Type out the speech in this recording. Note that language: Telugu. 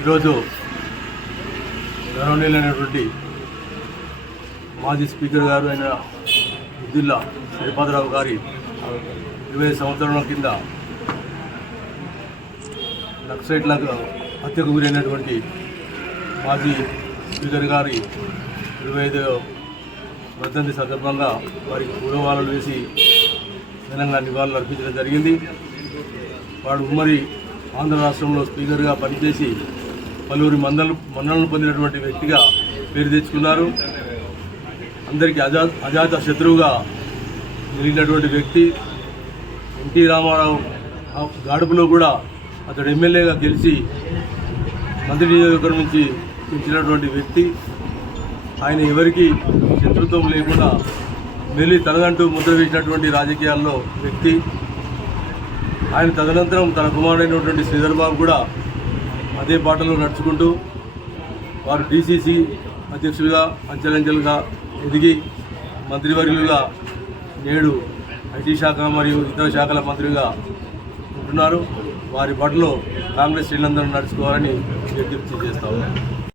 ఈరోజు గౌరవనీయులైనటువంటి మాజీ స్పీకర్ గారు అయిన అబ్దుల్లా శ్రీపాదరావు గారి 20 సంవత్సరాల కింద నక్సలైట్లకు హత్యకు గురైనటువంటి మాజీ స్పీకర్ గారి 25వ వర్ధంతి సందర్భంగా వారికి పూలమాలలు వేసి ఘనంగా నివాళులు అర్పించడం జరిగింది. వాడు ఉమ్మడి ఆంధ్ర రాష్ట్రంలో స్పీకర్గా పనిచేసి పలువురి మన్ననలు పొందినటువంటి వ్యక్తిగా పేరు తెచ్చుకున్నారు. అందరికీ అజాత శత్రువుగా నిలిగినటువంటి వ్యక్తి. ఎన్టీ రామారావు గాడుపులో కూడా అతడు ఎమ్మెల్యేగా గెలిచి మంత్రి నియోజకవర్గం నుంచి గెలిచినటువంటి వ్యక్తి. ఆయన ఎవరికి శత్రుత్వం లేకుండా మెల్లి తనదంటూ ముద్ర వేసినటువంటి రాజకీయాల్లో వ్యక్తి. ఆయన తదనంతరం తన కుమారుడైనటువంటి శ్రీధర్ బాబు కూడా అదే బాటలో నడుచుకుంటూ వారు డీసీసీ అధ్యక్షులుగా అంచెలంచెలుగా ఎదిగి మంత్రివర్యులుగా నేడు ఐటీ శాఖ మరియు ఇతర శాఖల మంత్రిగా ఉంటున్నారు. వారి బాటలో కాంగ్రెస్ శ్రేణులందరూ నడుచుకోవాలని విజ్ఞప్తి చేస్తా ఉన్నారు.